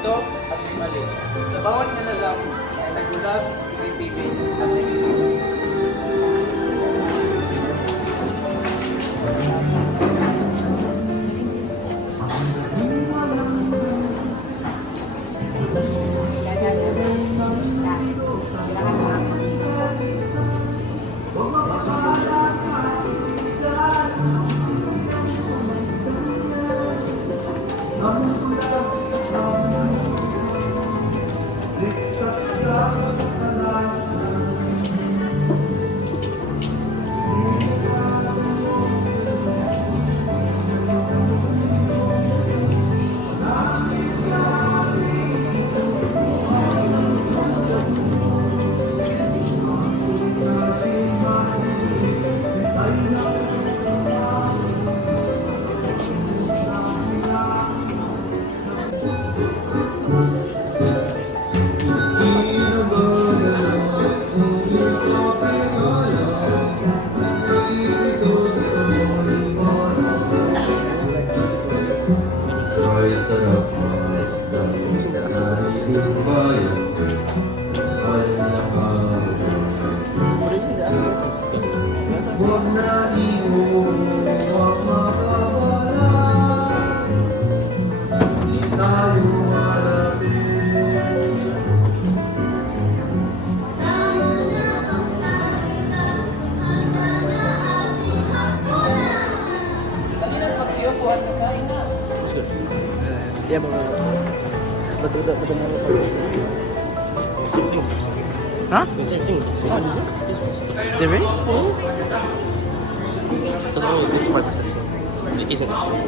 gusto at may mali. Sa bawat nilalang ay may bulag, may pipig at may pipig. Ay sarap ng isda sa iting bayan. Mahal na mahal. Huwag na huwag makawala. Hindi tayo malapit. Tama na ang salita, handa na ating hapunan. Halina't magsiyupuan at kain na. Dia mau betul mau Hah? Oh, is it? There is? Terus mau this part is episode. It is an episode.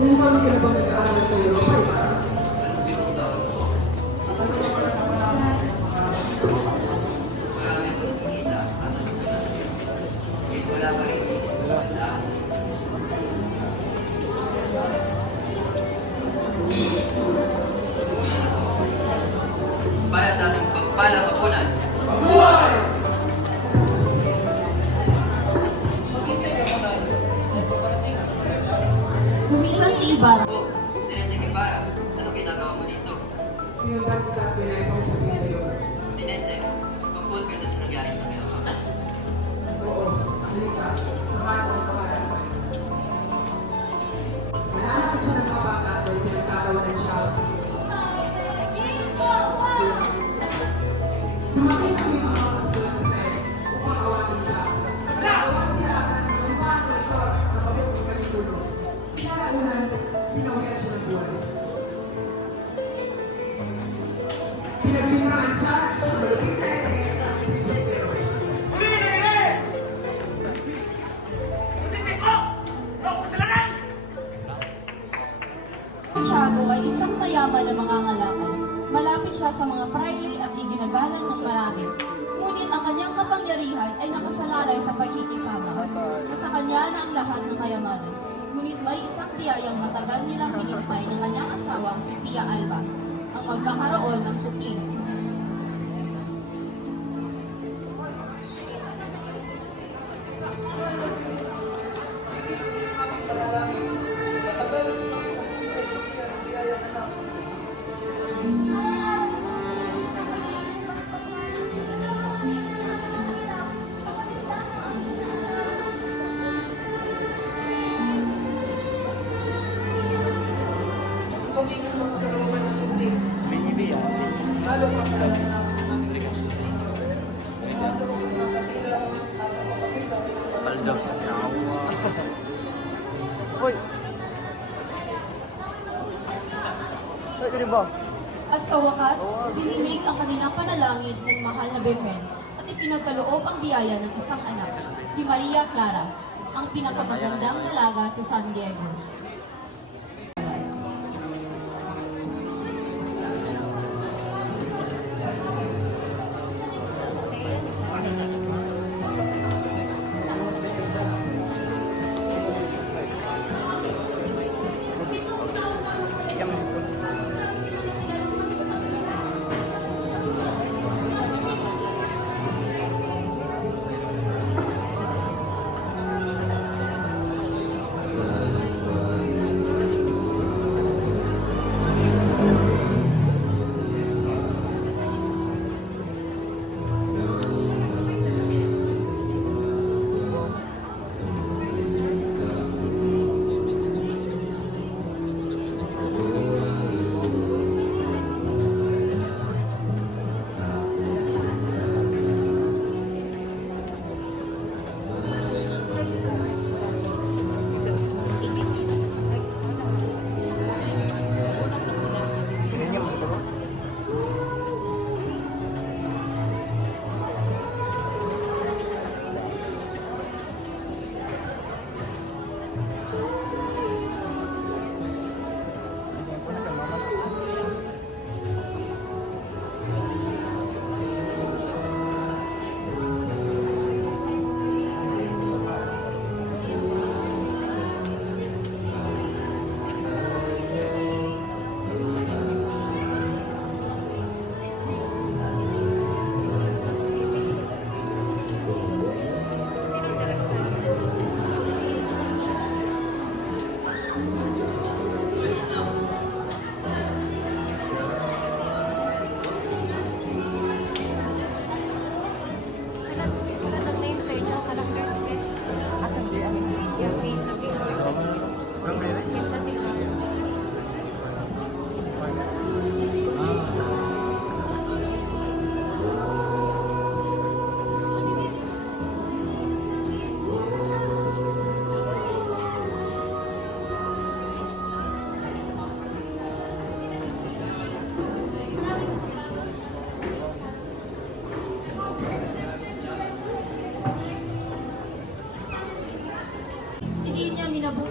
Ilan ba ang kinabang nag-aaral sa Europa? Para sa ating pagpalang hapunan. Maghintay ka muna. Ay, paparating. Gumisan si Ibarra. Tinente Guevara, ano ginagawa mo dito? Sino dati ka at pinayos ako sabihin sa iyo? Tinente, tungkol kayo sa nangyari sa Guerra. Oo, halika. Samahan ko sa bayan ko. Manalapit siya ng mga bata at may pinagtatawanan siya. Dumating ang mga kasalanan na upang awatin siya. Nagawan sila ng malumpang kolektor na pagod ng kasigulo. Pinalaunan, pinawian siya ng buhay. Pinagbintangan siya sa malupitan ng Pilipino. Tiago ay isang mayaman na mangangalakal. Malapit siya sa mga praile at iginagalang ng marami. Ngunit ang kanyang kapangyarihan ay nakasalalay sa pagkikisama. Nasa kanya na ang lahat ng kayamanan. Ngunit may isang tiyayang matagal nilang hinintay ng kanyang asawang si Pia Alba, ang magkakaroon ng supli. Matagal nang nagbibigay ng biyayang anak. Kami ng magkalooban ng supli. Lalo pa pala na aming relasyon sa inyo. Ito ang mga kanila at ang kami sa kanilang Saldo. Hoy. Ay, ba? At sa wakas, dininig ang kanilang panalangin ng mahal na Birhen at ipinagkaloob ang biyaya ng isang anak, si Maria Clara, ang pinakamagandang dalaga sa San Diego.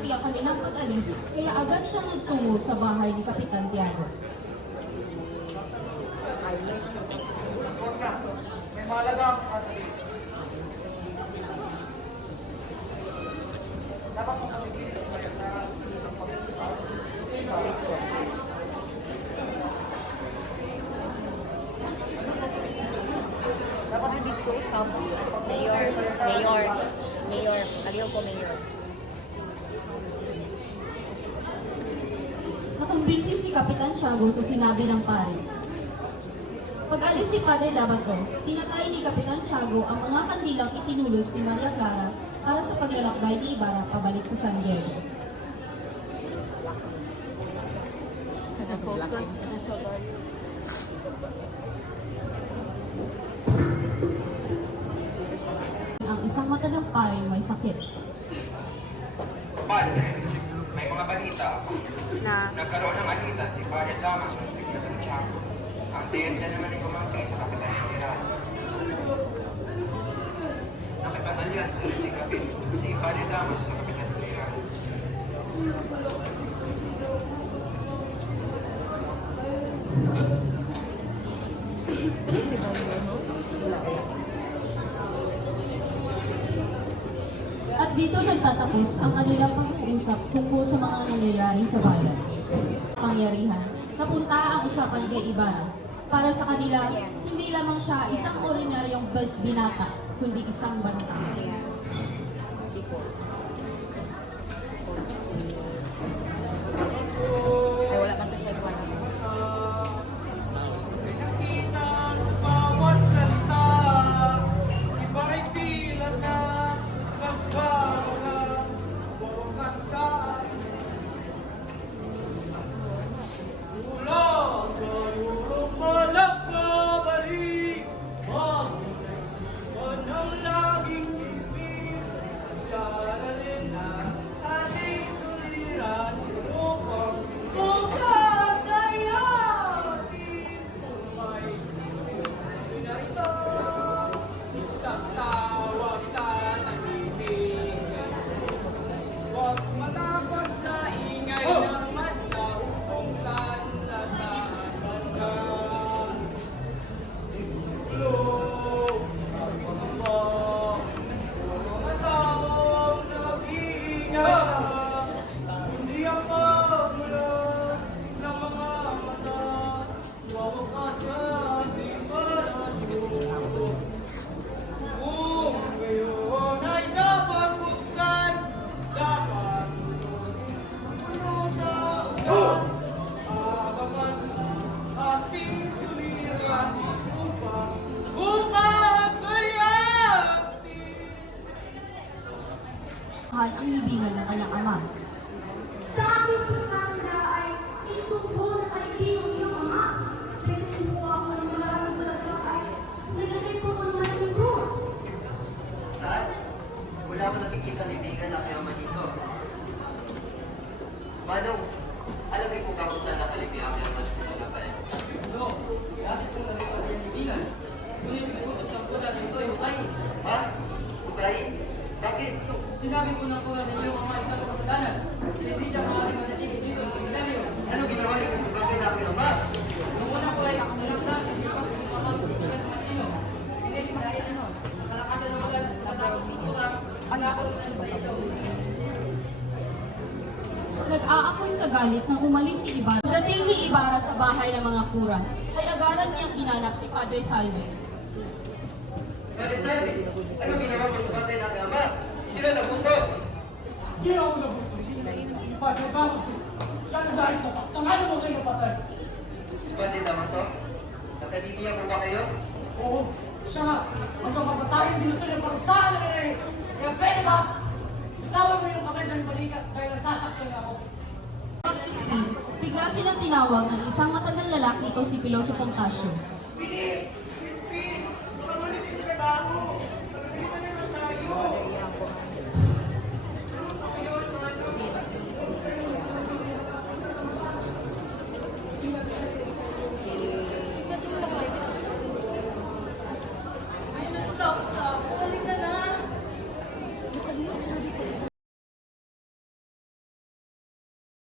mapadali ang kanilang pag-alis, kaya agad siyang nagtungo sa bahay ni Kapitan Tiago. May mahalaga akong sasabihin. Dapat mong pasigilin sa dapat hindi ko usap. Mayor. Ayaw ko, Mayor. Nakumbinsi si Kapitan Tiago sa sinabi ng pare. Pag-alis ni Padre Damaso, pinatay ni Kapitan Tiago ang mga kandilang itinulos ni Maria Clara para sa paglalakbay ni Ibarra pabalik sa San Diego. Ang isang mata ng pare may sakit. Padre, may mga balita ako. Na Nagkaroon ng alitan si Padre Damas at Kapitan Tiago. Ang tiyenda naman ay kumangkay sa Kapitan General. Nakipag-alyansa rin si Padre Damas sa Kapitan General. At dito nagtatapos ang kanilang pag-uusap tungkol sa mga nangyayari sa bayan. Pangyarihan, napunta ang usapan kay Ibarra. Para sa kanila, hindi lamang siya isang ordinaryong binata, kundi isang banta. ay wala man to siya gawa. Nakita sa bawat salita, iba rin sila na nagbabalang wawasan. Mula sa urong malagkabalik, mamunay ng laging ibig, daralin na ating suliran upang bukas ay ating umay. Narito, isang tawag tatahimik. Huwag matakot sa ingay ng matlaw kung saan nasaan ka. Tulog ang pangamba, mga taong nag-iingat. Hindi ang pamulan ng mga mata, wawakas sa ating panahon. Kung ngayon ay napag-buksan, dapat ano sa ulan, abangan ating suliran upang bukas ay ating Mahal ang libingan ng kanyang ama. Sa aking pagkakanda ay itubo na kaibigan ng iyong ama. Pinayin mo ako ng maraming balagay. Nilagay ko mo naman yung krus. Saan? Wala ko nakikita libigan na kaya manito. Manong, alam niyo kung saan nakalibihan kaya manito sa kapal? No, dati kong narito ang kaibigan. Ngunit may utos ang pula nito yung ay. Ha? Ukay? Bakit? Sinabi ko ng pula ng iyong ama ay sa kasalanan. Hindi siya maaaring manatili dito sa seminaryo. Ano ginawa niyo kung bagay na aking ama? Nung una ko ay nilang hindi pa kung sama sa matino. Hindi dahil ano, kalakasan ng ulan, natakot sa pula, anakot na sa ito. Nag-aapoy sa galit nang umalis si Ibarra. Pagdating ni Ibarra sa bahay ng mga kura, ay agaran niyang hinanap si Padre Salve. Padre Salve, ano ginawa mo sa bagay na aking ama? Sila nabuto! Di ako nabutos. Padre Damaso, siya na dahil sa pastangalan mo kayo patay. Si Padre Damaso, nakadidiya po ba kayo? Oo, siya nga. Hanggang mapatayin din gusto niya parusahan na rin. Kaya pwede ba? Itawan mo yung kamay sa balikat dahil nasasaktan ako. Pag-Crispin, bigla silang tinawag ng isang matandang lalaki ito si Piloso Pontasio. Bilis! Crispin! Baka manitin sa trabaho!